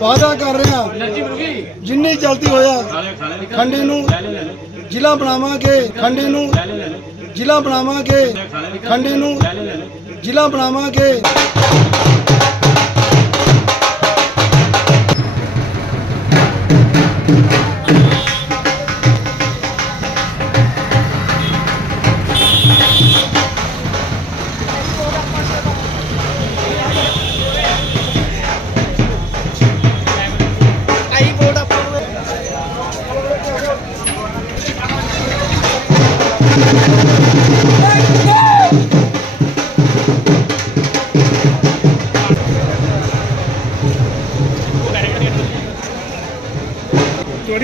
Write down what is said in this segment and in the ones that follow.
ਵਾਅਦਾ ਕਰ ਰਿਹਾ ਜਿੰਨੀ ਜਲਦੀ ਹੋਇਆ ਖੰਡੇ ਨੂੰ ਜ਼ਿਲ੍ਹਾ ਬਣਾਵਾਂਗੇ ਖੰਡੇ ਨੂੰ ਜ਼ਿਲ੍ਹਾ ਬਣਾਵਾਂਗੇ ਖੰਡੇ ਨੂੰ ਜ਼ਿਲ੍ਹਾ ਬਣਾਵਾਂਗੇ।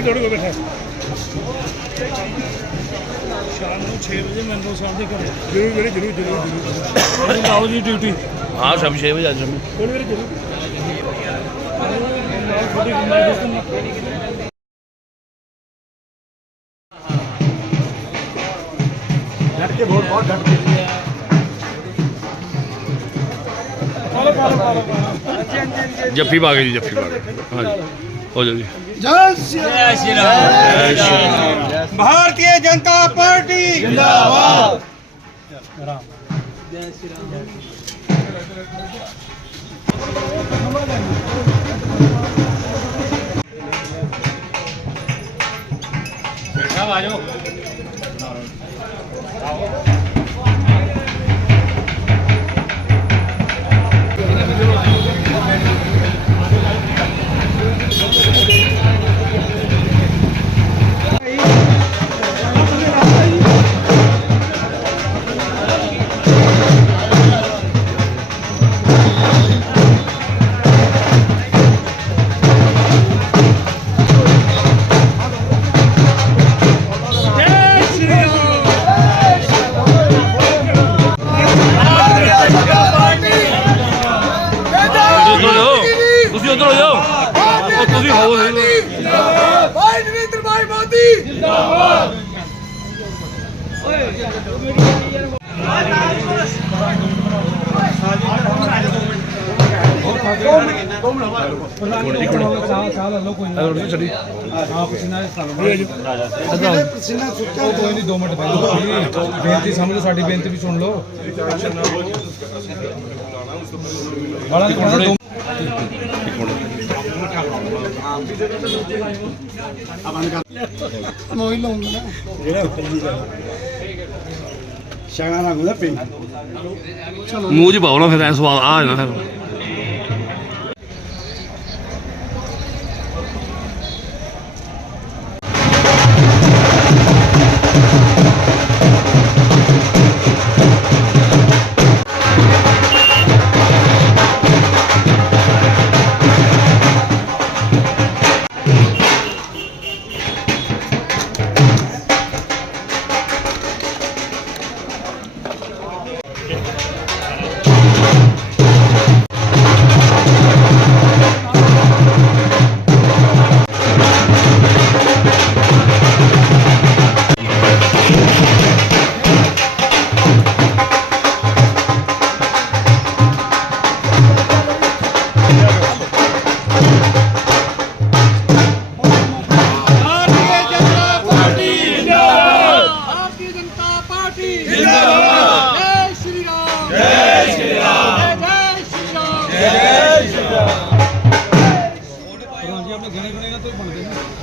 ਤੁਹਾਡੀ ਤੁਹਾਡੇ ਕੋਲ ਬੈਠਾ ਸ਼ਾਮ ਨੂੰ 6 ਵਜੇ ਮੈਨੂੰ ਸਾਹਿਬ ਦੇ ਘਰੇ। ਜਰੂਰ ਜਰੂਰ ਜਰੂਰ ਜਰੂਰ ਜਰੂਰ। ਲਾਓ ਜੀ ਡਿਊਟੀ ਹਾਂ ਸ਼ਾਮ 6 ਵਜੇ ਆ ਜਾਓ। ਕੋਈ ਵੀਰੇ ਜਰੂਰ। ਨਾਲ ਤੁਹਾਡੀ ਗੁੰਮਾਈ ਦੋਸਤ ਜੱਫੀ ਪਾ ਕੇ ਜੀ ਜੱਫੀ ਪਾ ਕੇ। ਹਾਂਜੀ। ਹੋ ਜਾਓ ਜੀ। ਜੈ ਸ਼੍ਰੀ ਰਾਮ ਜੈ ਸ਼੍ਰੀ ਰਾਮ ਭਾਰਤੀ ਜਨਤਾ ਪਾਰਟੀ। ਜਿੰਦਾਬਾਦ ਜੈ ਸ਼੍ਰੀ ਰਾਮ ਆਜੋ। ਆਓ ਹੋ ਭਾਈ ਨਰਿੰਦਰ ਭਾਈ ਮੋਦੀ ਪਸੀਨਾ ਸੁੱਕਾ ਕੋਈ ਨਹੀਂ 2 ਮਿੰਟ। ਪਹਿਲਾਂ ਬੇਨਤੀ ਸਮਝ ਲਓ ਸਾਡੀ ਬੇਨਤੀ ਵੀ ਸੁਣ ਲਓ ਵਾਲਾ ਕੋਣਾ ਦੋ ਮੋਈ ਲਾਉਂਦਾ ਨਾ ਸ਼ਗਨਾਂ ਨਾ ਗੁਦਾ ਪਈ ਮੂੰਹ 'ਚ ਪਾਓ ਨਾ ਫਿਰ, ਐ ਸਵਾਦ ਆ ਜਾਣਾ ਫਿਰ।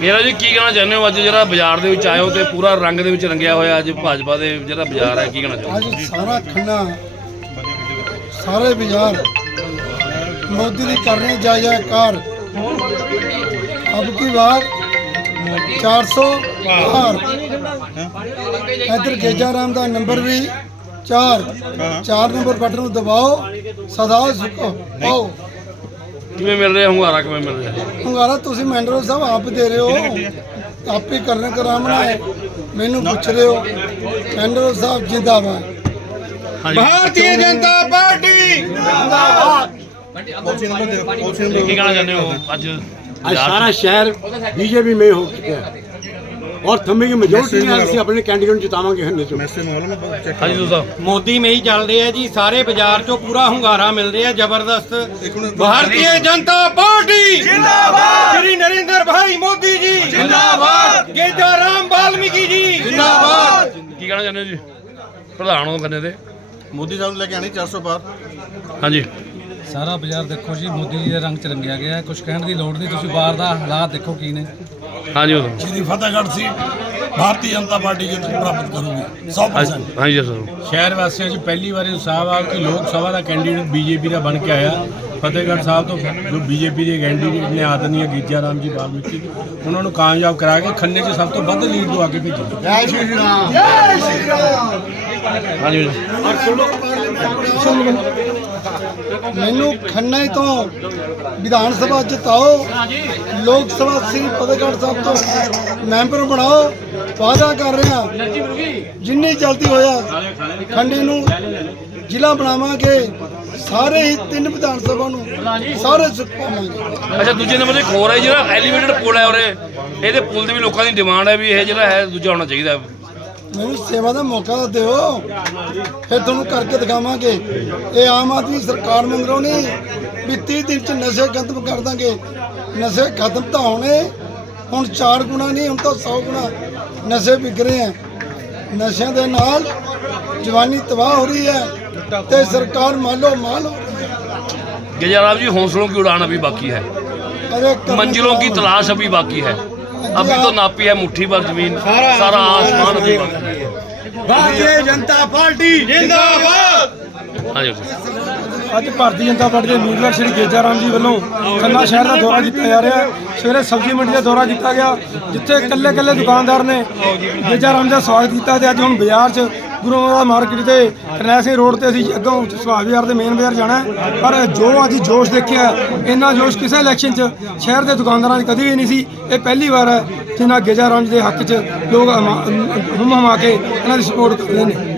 ਮੇਰਾ ਜੀ ਕੀ ਕਹਿਣਾ ਚਾਹੁੰਦੇ ਹੋ? ਅੱਜ ਜਿਹੜਾ ਬਾਜ਼ਾਰ ਦੇ ਵਿੱਚ ਹੋ ਤੇ ਪੂਰਾ ਰੰਗ ਦੇ ਵਿੱਚ ਰੰਗਿਆ ਹੋਇਆ ਅੱਜ ਭਾਜਪਾ ਦੇ ਜਿਹੜਾ ਬਾਜ਼ਾਰ ਹੈ ਕੀ ਕਹਿਣਾ ਚਾਹੁੰਦੇ ਅੱਜ ਸਾਰਾ ਖੰਨਾ ਸਾਰੇ ਬਾਜ਼ਾਰ ਮੋਦੀ ਦੀ ਕਰ ਰਹੇ ਜੈ ਜੈਕਾਰ ਅਬ ਕੀ ਵਾਰ 400 ਪਾਰ ਇਧਰ ਗੇਜਾ ਰਾਮ ਦਾ ਨੰਬਰ ਵੀ 4 4 ਨੰਬਰ ਬਟਨ ਨੂੰ ਦਬਾਓ। ਸਦਾ ਝੁਕੋ ਪਾਓ ਕਿਵੇਂ ਮਿਲ ਰਿਹਾ ਹੁੰਗਾਰਾ ਕਿਵੇਂ ਮਿਲ ਰਿਹਾ? ਹੁੰਗਾਰਾ ਤੁਸੀਂ ਮੈਂਡਰੋ ਸਾਹਿਬ ਆਪ ਦੇ ਰਹੇ ਹੋ। ਆਪੇ ਕਰਨ ਕਰਾਮਣਾ ਹੈ ਮੈਨੂੰ ਪੁੱਛ ਰਹੇ ਹੋ। ਮੈਂਡਰੋ ਸਾਹਿਬ ਜਿੰਦਾਬਾਦ। ਭਾਰਤੀ ਜਨਤਾ ਪਾਰਟੀ। ਜਿੰਦਾਬਾਦ ਕੀ ਸਾਰਾ ਸ਼ਹਿਰ ਬੀਜੇਪੀ ਮੇ ਹੋ ਚੁੱਕਿਆ और थम्बे की मेजोरिटी ने ਅਸੀਂ ਆਪਣੇ ਕੈਂਡੀਡੇਟ ਜਿਤਾਵਾਂਗੇ ਹੰਨੇ ਚੋਂ ਹਾਂਜੀ ਦੋਸਤੋ ਮੋਦੀ ਮੇ ਹੀ ਚੱਲ ਰਹੇ ਆ ਜੀ ਸਾਰੇ ਬਾਜ਼ਾਰ ਚੋਂ ਪੂਰਾ ਹੁੰਗਾਰਾ ਮਿਲ ਰਿਹਾ ਜ਼ਬਰਦਸਤ ਭਾਰਤੀ ਜਨਤਾ ਪਾਰਟੀ ਜਿੰਦਾਬਾਦ ਸ਼੍ਰੀ ਨਰਿੰਦਰ ਭਾਈ ਮੋਦੀ ਜੀ ਜਿੰਦਾਬਾਦ ਗੇਜਾ ਰਾਮ ਬਾਲਮੀਕੀ ਜੀ ਜਿੰਦਾਬਾਦ ਕੀ ਕਹਿਣਾ ਚਾਹੁੰਦੇ ਹੋ ਜੀ ਪ੍ਰਧਾਨ ਹੋ ਕੰਨੇ ਤੇ ਮੋਦੀ ਸਾਹਿਬ ਨੂੰ ਲੈ ਕੇ ਆਣੀ 400 ਪਾਰ ਹਾਂਜੀ ਸਾਰਾ ਬਾਜ਼ਾਰ ਦੇਖੋ ਜੀ ਮੋਦੀ ਜੀ ਦੇ ਰੰਗ ਚ ਰੰਗਿਆ ਗਿਆ ਹੈ ਕੁਝ ਕਹਿਣ ਦੀ ਲੋੜ ਨਹੀਂ ਤੁਸੀਂ ਬਾਹਰ ਦਾ ਹਾਲਾਤ ਦੇਖੋ ਕੀ ਨੇ ਹਾਂਜੀ ਉਦੋਂ। ਸ਼੍ਰੀ ਫਤਿਹਗੜ੍ਹ ਸੀ ਭਾਰਤੀ ਜਨਤਾ ਪਾਰਟੀ ਜਿੱਤ ਪ੍ਰਾਪਤ ਕਰੂਗੀ 100% ਹਾਂਜੀ ਸਰ। ਸ਼ਹਿਰ ਵਾਸੀਆਂ 'ਚ ਪਹਿਲੀ ਵਾਰੀ ਉਤਸ਼ਾਹ ਆ ਕਿ ਲੋਕ ਸਭਾ ਦਾ ਕੈਂਡੀਡੇਟ ਬੀਜੇਪੀ ਦਾ ਬਣ ਕੇ ਆਇਆ। ਫਤਿਹਗੜ੍ਹ ਸਾਹਿਬ ਤੋਂ ਜੋ ਬੀਜੇਪੀ ਦੇ ਕੈਂਡੀਡੇਟ ਨੇ ਆਦਰਨੀय ਗੀਜਾ ਰਾਮ ਜੀ ਵਾਲਮੀਕੀ ਜੀ, ਉਹਨਾਂ ਨੂੰ ਕਾਮਯਾਬ ਕਰਾ ਕੇ ਖੰਨੇ 'ਚ ਸਭ ਤੋਂ ਵੱਧ ਲੀਡ ਦਵਾ ਕੇ ਭੇਜਿਆ ਹਾਂਜੀ ਮੈਨੂੰ ਖੰਨਾ ਤੋਂ ਵਿਧਾਨ ਸਭਾ ਜਿਤਾਓ ਲੋਕ ਸਭਾ ਸ੍ਰੀ ਫਤਿਹਗੜ੍ਹ ਸਾਹਿਬ ਤੋਂ ਮੈਂਬਰ ਬਣਾਓ, ਵਾਅਦਾ ਕਰ ਰਿਹਾ। ਜਿੰਨੀ ਜਲਦੀ ਹੋਇਆ, ਖੰਨੇ ਨੂੰ ਜ਼ਿਲ੍ਹਾ ਬਣਾਵਾਂਗੇ, ਸਾਰੇ ਹੀ ਤਿੰਨ ਵਿਧਾਨ ਸਭਾ ਨੂੰ ਸਾਰੇ ਸੁੱਖ ਪਾਵਾਂਗੇ। ਅੱਛਾ, ਦੂਜੇ ਨੰਬਰ ਤੇ ਇੱਕ ਹੈ ਜਿਹੜਾ ਐਲੀਵੇਟਡ ਪੁਲ ਹੈ ਉਰੇ। ਇਹਦੇ ਪੁਲ ਦੀ ਵੀ ਲੋਕਾਂ ਦੀ ਡਿਮਾਂਡ ਹੈ ਵੀ ਇਹ ਜਿਹੜਾ ਹੈ ਦੂਜਾ ਹੋਣਾ ਚਾਹੀਦਾ। ਮੈਨੂੰ ਸੇਵਾ ਦਾ ਮੌਕਾ ਤਾਂ ਦਿਓ ਫਿਰ ਤੁਹਾਨੂੰ ਕਰਕੇ ਦਿਖਾਵਾਂਗੇ ਇਹ ਆਮ ਆਦਮੀ ਸਰਕਾਰ ਮੰਗਰੋਂ ਨਹੀਂ ਵੀ 30 ਦਿਨ ਚ ਨਸ਼ੇ ਖਤਮ ਕਰ ਦਾਂਗੇ ਨਸ਼ੇ ਖਤਮ ਤਾਂ ਹੋਣੇ ਹੁਣ 4 ਗੁਣਾ ਨਹੀਂ ਹੁਣ ਤਾਂ 100 ਗੁਣਾ ਨਸ਼ੇ ਵਿਕ ਰਹੇ ਆ ਨਸ਼ਿਆਂ ਦੇ ਨਾਲ ਜਵਾਨੀ ਤਬਾਹ ਹੋ ਰਹੀ ਹੈ ਤੇ ਸਰਕਾਰ ਮਾਲੋ ਮਾਲ ਹੋ ਰਹੀ ਹੈ गजा राम जी हौसलों की उड़ान अभी बाकी है अरे करने मंजिलों की का- तलाश अभी बाकी है अभी तो नापी है मुट्ठी भर जमीन सारा आसमान अभी बाकी है ਭਾਰਤੀ ਜਨਤਾ ਪਾਰਟੀ ਜਿੰਦਾਬਾਦ हाँ जी सर। ਅੱਜ ਭਾਰਤੀ ਜਨਤਾ ਪਾਰਟੀ ਦੇ ਉਮੀਦਵਾਰ ਸ਼੍ਰੀ ਗੇਜਾ ਰਾਮ ਜੀ ਵੱਲੋਂ ਖੰਨਾ ਸ਼ਹਿਰ ਦਾ ਦੌਰਾ ਕੀਤਾ ਜਾ ਰਿਹਾ ਹੈ ਸਵੇਰੇ ਸਬਜ਼ੀ ਮੰਡੀ ਦਾ ਦੌਰਾ ਕੀਤਾ ਗਿਆ ਜਿੱਥੇ ਇਕੱਲੇ ਇਕੱਲੇ ਦੁਕਾਨਦਾਰ ਨੇ ਗੇਜਾ ਰਾਮ ਦਾ ਸਵਾਗਤ ਕੀਤਾ ਤੇ ਅੱਜ ਹੁਣ ਬਾਜ਼ਾਰ 'ਚ ਗੁਰੂ ਦਾ ਮਾਰਕੀਟ ਤੇ ਕਰਨੈਲ ਸਿੰਘ ਰੋਡ ਤੇ ਅਸੀਂ ਅੱਗੋਂ ਸੁਭਾਅ ਬਾਜ਼ਾਰ ਦੇ ਮੇਨ ਬਾਜ਼ਾਰ ਜਾਣਾ ਹੈ। ਪਰ ਜੋ ਅੱਜ ਜੋਸ਼ ਦੇਖਿਆ, ਇੰਨਾ ਜੋਸ਼ ਕਿਸੇ ਇਲੈਕਸ਼ਨ 'ਚ ਸ਼ਹਿਰ ਦੇ ਦੁਕਾਨਦਾਰਾਂ 'ਚ ਕਦੀ ਵੀ ਨਹੀਂ ਸੀ ਇਹ ਪਹਿਲੀ ਵਾਰ ਹੈ ਜਿਨ੍ਹਾਂ ਗੇਜਾ ਰਾਮ ਜੀ ਦੇ ਹੱਕ 'ਚ ਲੋਕ ਹਮਾ- ਹੁਮ, ਹਮਾ ਕੇ ਇਹਨਾਂ ਦੀ ਸਪੋਰਟ ਕਰ ਰਹੇ ਨੇ